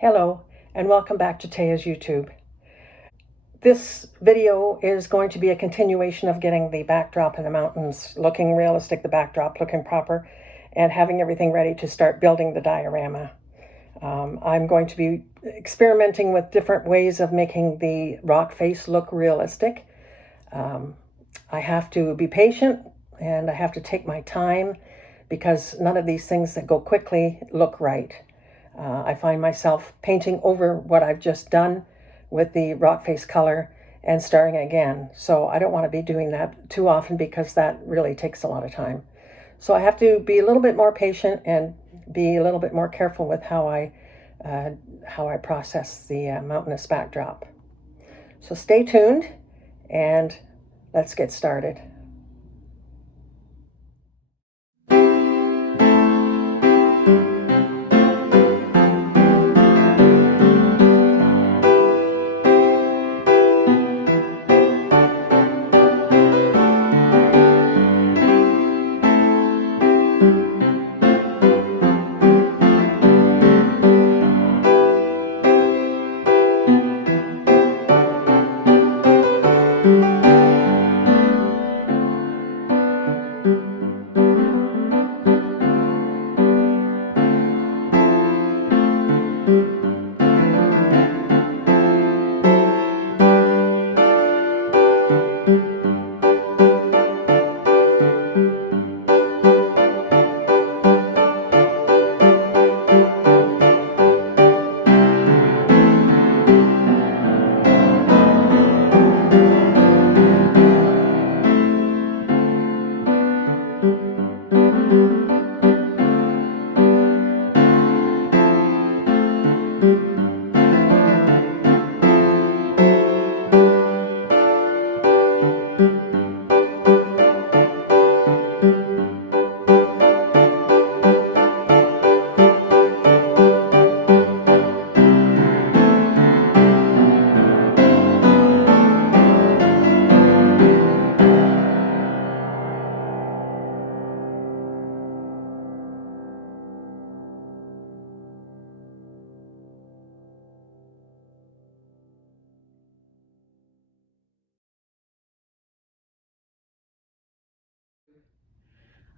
Hello, and welcome back to Taya's YouTube. This video is going to be a continuation of getting the backdrop in the mountains looking realistic, the backdrop looking proper, and having everything ready to start building the diorama. I'm going to be experimenting with different ways of making the rock face look realistic. I have to be patient and I have to take my time because none of these things that go quickly look right. I find myself painting over what I've just done with the rock face color and starting again. So I don't want to be doing that too often because that really takes a lot of time. So I have to be a little bit more patient and be a little bit more careful with how I process the mountainous backdrop. So stay tuned and let's get started.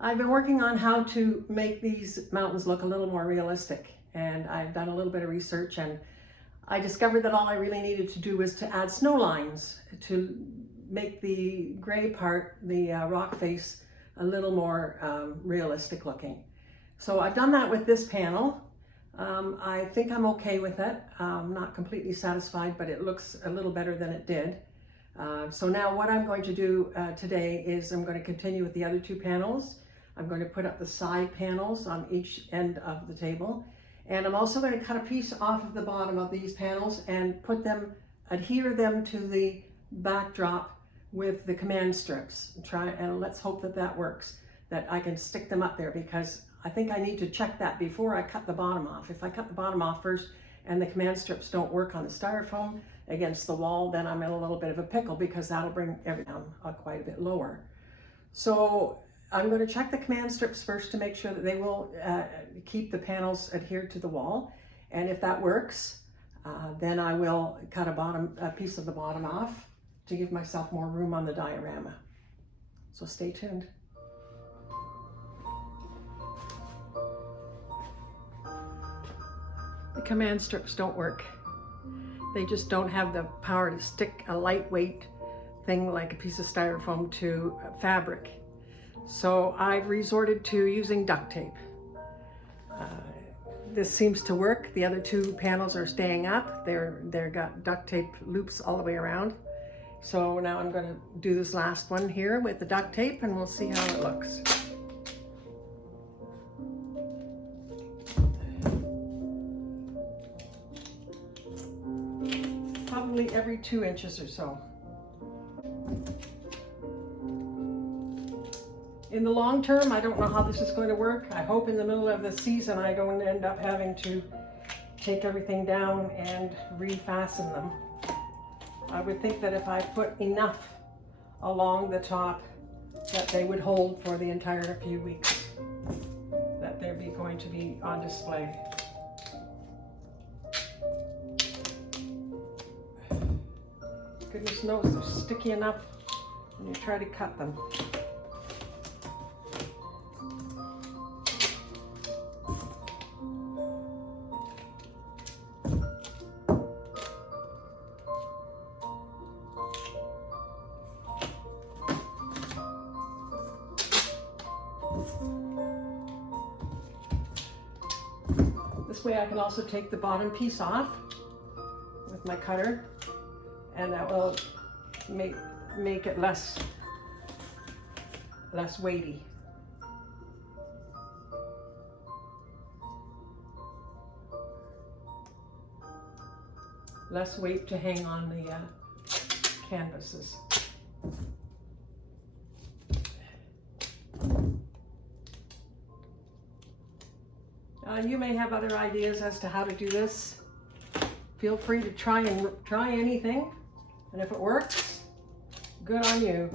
I've been working on how to make these mountains look a little more realistic, and I've done a little bit of research, and I discovered that all I really needed to do was to add snow lines to make the gray part, the rock face, a little more realistic looking. So I've done that with this panel. I think I'm okay with it. I'm not completely satisfied, but it looks a little better than it did. So now what I'm going to do today is I'm going to continue with the other two panels. I'm going to put up the side panels on each end of the table. And I'm also going to cut a piece off of the bottom of these panels and adhere them to the backdrop with the command strips. And let's hope that that works, that I can stick them up there, because I think I need to check that before I cut the bottom off. If I cut the bottom off first and the command strips don't work on the styrofoam against the wall, then I'm in a little bit of a pickle, because that'll bring everything down quite a bit lower. So I'm going to check the command strips first to make sure that they will keep the panels adhered to the wall. And if that works, then I will cut a piece of the bottom off to give myself more room on the diorama. So stay tuned. The command strips don't work. They just don't have the power to stick a lightweight thing like a piece of styrofoam to fabric. So I've resorted to using duct tape. This seems to work. The other two panels are staying up. They're got duct tape loops all the way around. So now I'm going to do this last one here with the duct tape, and we'll see how it looks. Probably every 2 inches or so. In the long term, I don't know how this is going to work. I hope in the middle of the season I don't end up having to take everything down and refasten them. I would think that if I put enough along the top, that they would hold for the entire few weeks that they're going to be on display. Goodness knows they're sticky enough when you try to cut them. This way I can also take the bottom piece off with my cutter, and that will make it less weighty. Less weight to hang on the canvases. You may have other ideas as to how to do this. Feel free to try anything, and if it works, good on you.